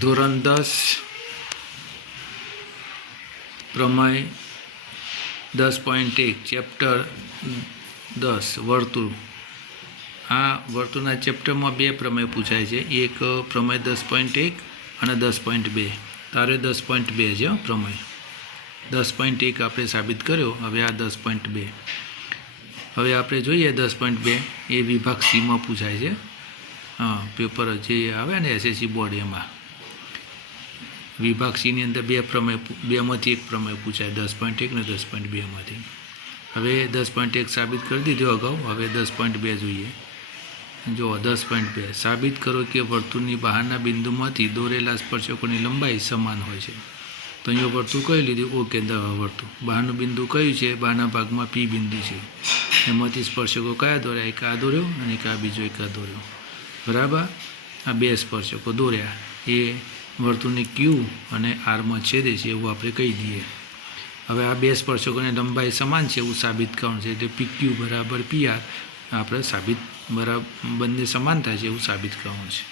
ધોરણ 10 પ્રમેય 10.1 ચેપ્ટર 10 વર્તુળ. આ વર્તુળના ચેપ્ટરમાં બે પ્રમેય પૂછાય છે. એક પ્રમેય 10.1 અને 10.2. તારે 10.2 છે પ્રમેય. 10.1 આપણે સાબિત કર્યો. હવે આ 10.2. હવે આપણે જોઈએ 10.2 એ વિભાગ સીમાં પૂછાય છે. પેપર જે આવે ને એસએસસી બોર્ડ એમાં વિભાગ સીની અંદર બેમાંથી એક પ્રમેય પૂછાય 10.1 ને 10.2માંથી. હવે 10.1 સાબિત કરી દીધો અગાઉ. હવે 10.2 જોઈએ. જો 10.2 સાબિત કરો કે વર્તુળની બહારના બિંદુમાંથી દોરેલા સ્પર્શકોની લંબાઈ સમાન હોય છે. તો અહીંયા વર્તુળ કઈ લીધું? ઓ કેન્દ્ર વર્તુળ. બહારનું બિંદુ કયું છે? બહારના ભાગમાં પી બિંદુ છે. એમાંથી સ્પર્શકો કયા દોર્યા? એક આ દોર્યો અને એક આ બીજો એક આ દોર્યો. બરાબર. આ બે સ્પર્શકો દોર્યા એ વર્તુળની ક્યુ અને આરમાં છેદે છે એવું આપણે કહી દઈએ. હવે આ બે સ્પર્શકોની લંબાઈ સમાન છે એવું સાબિત કરવાનું છે. એટલે પી ક્યુ બરાબર પી આર આપણે સાબિત બરાબર બંને સમાન થાય છે એવું સાબિત કરવાનું છે.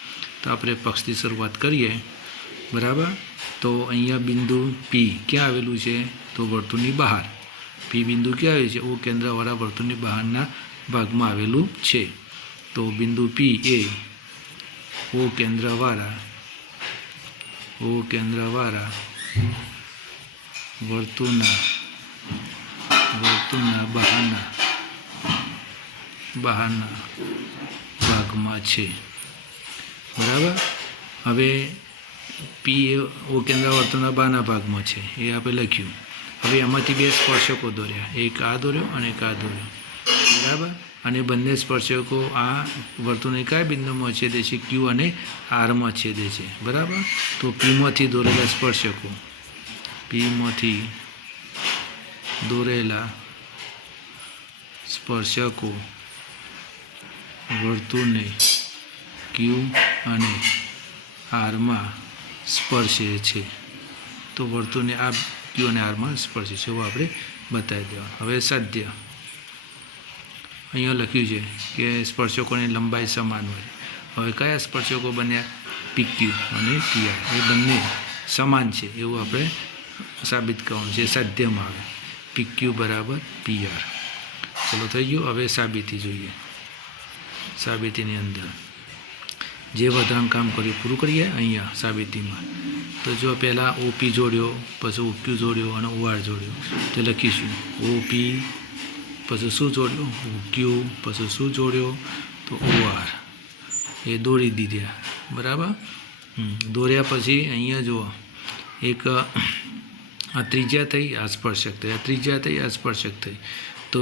તો આપણે પક્ષથી શરૂઆત કરીએ. બરાબર. તો અહીંયા બિંદુ પી ક્યાં આવેલું છે? તો વર્તુળની બહાર. પી બિંદુ ક્યાં આવેલું છે? ઓ કેન્દ્રવાળા વર્તુળની બહારના ભાગમાં આવેલું છે. તો બિંદુ પી એ ઓ કેન્દ્રવાળા વર્તુળના બહારના ભાગમાં છે. બરાબર. હવે પી એ ઓ કેન્દ્ર વર્તુળના બહારના ભાગમાં છે એ આપણે લખ્યું. હવે એમાંથી બે સ્પર્શકો દોર્યા. એક આ દોર્યો અને એક આ દોર્યો. બરાબર. અને બંને સ્પર્શકો આ વર્તુળની કયા બિંદુમાં છેદે છે? ક્યુ અને આરમાં છેદે છે. બરાબર. તો પીમાંથી દોરેલા સ્પર્શકો વર્તુળને ક્યુ અને આરમાં સ્પર્શે છે. તો વર્તુળને આ ક્યુ અને આરમાં સ્પર્શે છે એવું આપણે બતાવી દેવાનું. હવે સાધ્ય અહીંયા લખ્યું છે કે સ્પર્શકોની લંબાઈ સમાન હોય. હવે કયા સ્પર્શકો બન્યા? પીક્યુ અને પીઆર એ બંને સમાન છે એવું આપણે સાબિત કરવાનું છે. સાધ્યમાં આવે પીક્યુ બરાબર પીઆર. ચલો થઈ ગયું. હવે સાબિતી જોઈએ. સાબિતીની અંદર જે વધારાનું કામ કર્યું પૂરું કરીએ અહીંયા સાબિતીમાં. તો જો પહેલાં ઓપી જોડ્યો, પછી ઓક્યુ જોડ્યો અને ઓઆર જોડ્યો. તો લખીશું ઓપી, પછી શું જોડ્યો? ઓક્યુ, પછી શું જોડ્યો? તો ઓઆર. એ દોરી દીધા. બરાબર. દોર્યા પછી અહીંયા જુઓ એક આ ત્રિજ્યા થઈ, આ સ્પર્શક થઈ, આ ત્રિજ્યા થઈ, આ સ્પર્શક થઈ. તો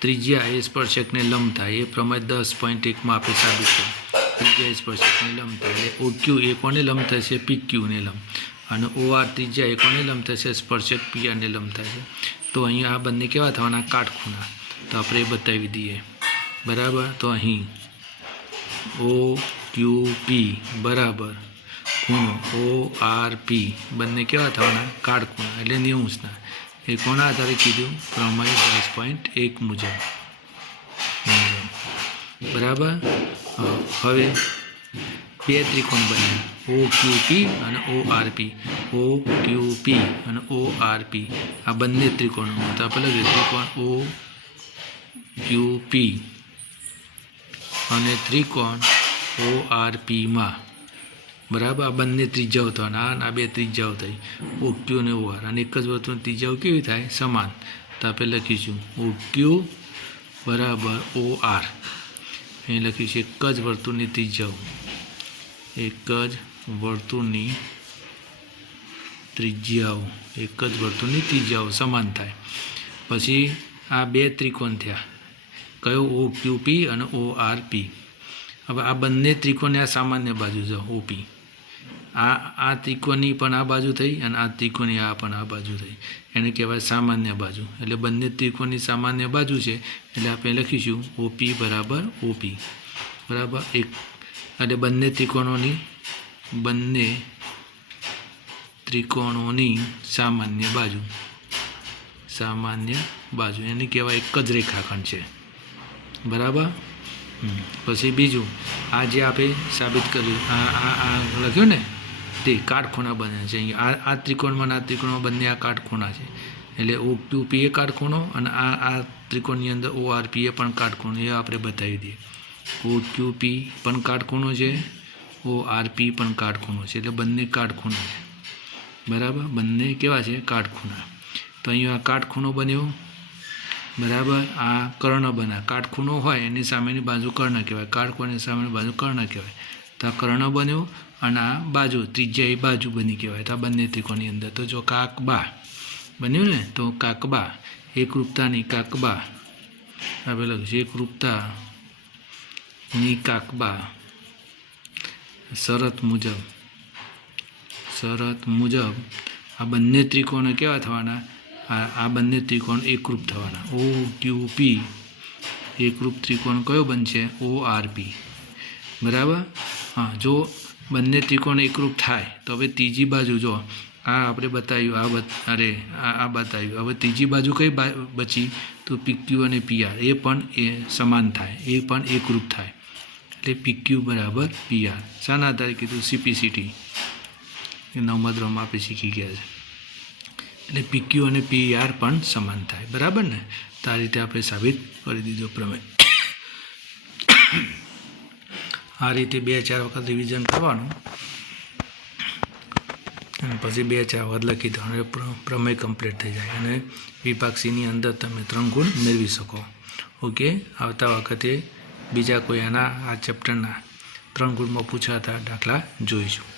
ત્રિજ્યા એ સ્પર્શકને લંબ થાય. એ પ્રમાણે 10.1માં આપણે સાબિત કર્યું. ત્રિજ્યા એ સ્પર્શકને લંબ થાય. એટલે ઓક્યુ એ કોને લંબ થશે? પીક્યુને લંબ. અને ઓઆર ત્રિજ્યા એ કોને લંબ થશે? સ્પર્શક પીઆરને લંબ થશે. તો અહીંયા આ બંને કેવા થવાના? કાટખૂણા. તો આપણે એ બતાવી દઈએ. બરાબર. તો અહીં ઓ ક્યુ પી બરાબર ખૂણો ઓ આર પી બંને કેવા થવાના? કાટખૂણા. એટલે 90°ના. એ કોના આધારે કીધું? પ્રમેય 10.1 મુજબ. બરાબર. હવે બે ત્રિકોણ બન્યા ઓ ક્યુ પી અને ઓ આર પી. ઓ ક્યુ પી અને ઓ આર પી આ બંને ત્રિકોણોમાં. તો આપણે ત્રિકોણ ઓ ક્યુ પી અને ત્રિકોણ ઓ આર પીમાં. બરાબર. આ બંને ત્રિજ્યાઓ થવાના. આ બે ત્રિજ્યાઓ થઈ ઓ ક્યુ અને ઓ આર. અને એક જ વર્તુળની ત્રિજ્યાઓ કેવી થાય? સમાન. તો આપણે લખીશું ઓ ક્યુ બરાબર ઓ આર. અહીં લખીશું એક જ વર્તુળની ત્રિજ્યાઓ. એક જ વર્તુળની ત્રિજ્યાઓ સમાન થાય. પછી આ બે ત્રિકોણ થયા. કયો? ઓ ક્યુ પી અને ઓ આર પી. હવે આ બંને ત્રિકોણની આ સામાન્ય બાજુ છે ઓપી. આ ત્રિકોણની પણ આ બાજુ થઈ અને આ ત્રિકોણની આ પણ આ બાજુ થઈ. એને કહેવાય સામાન્ય બાજુ. એટલે બંને ત્રિકોણની સામાન્ય બાજુ છે. એટલે આપણે લખીશું ઓપી બરાબર ઓપી. બરાબર. એક એટલે બંને ત્રિકોણોની સામાન્ય બાજુ એને કહેવાય એક જ રેખાખંડ છે. બરાબર. પછી બીજું આ જે આપણે સાબિત કર્યું આ લખ્યું ને તે કાટખૂણા બને છે. અહીંયા આ ત્રિકોણમાં આ ત્રિકોણમાં બંને આ કાટખૂણા છે, એટલે OQP એ કાટખૂણો અને આ ત્રિકોણની અંદર ORP એ પણ કાટખૂણો, એ આપણે બતાવી દઈએ. OQP પણ કાટખૂણો છે, ORP પણ કાટખૂણો છે, એટલે બંને કાટખૂણા છે. બરાબર, બંને કેવા છે? કાટખૂણા. તો અહીંયા આ કાટખૂણો બન્યો. બરાબર, આ કર્ણ બન્યા. કાટખૂણો હોય એની સામેની બાજુ કર્ણ કહેવાય, કાટખૂણાની સામેની બાજુ કર્ણ કહેવાય. તો આ કર્ણ બન્યો અને આ બાજુ ત્રિજ્યા એ બાજુ બની કહેવાય. તો આ બંને ત્રિકોણની અંદર તો જો કાકબા બન્યું ને, તો કાકબા એકરૂપતાની કાકબા આપણે લખીશું, એકરૂપતાની કાકબા શરત મુજબ આ બંને ત્રિકોણો કેવા થવાના? આ બંને ત્રિકોણ એકરૂપ થવાના. OQP એકરૂપ ત્રિકોણ કયો બનશે? ORP. બરાબર. હા, જો બંને ત્રિકોણ એકરૂપ થાય તો હવે ત્રીજી બાજુ જો આ આપણે બતાવ્યું, આ બતાવ્યું. હવે ત્રીજી બાજુ કઈ બચી? તો PQ અને PR એ પણ સમાન થાય, એ પણ એકરૂપ થાય. એટલે PQ બરાબર PR. શાના આધારે કીધું? CPCT 9મા ધોરણમાં આપણે શીખી ગયા છે. એટલે PQ અને PR પણ સમાન થાય. બરાબર ને? તો આ રીતે આપણે સાબિત કરી દીધો પ્રમેય. આ રીતે 2-4 વખત રિવિઝન કરવાનું અને પછી 2-4 વખત લખી દેવાનું, પ્રમેય કમ્પ્લીટ થઈ જાય અને વિભાગ Cની અંદર તમે 3 ગુણ મેળવી શકો. ઓકે, આવતા વખતે બીજા કોઈ આ ચેપ્ટરના 3 ગુણમાં પૂછાતા દાખલા જોઈશું.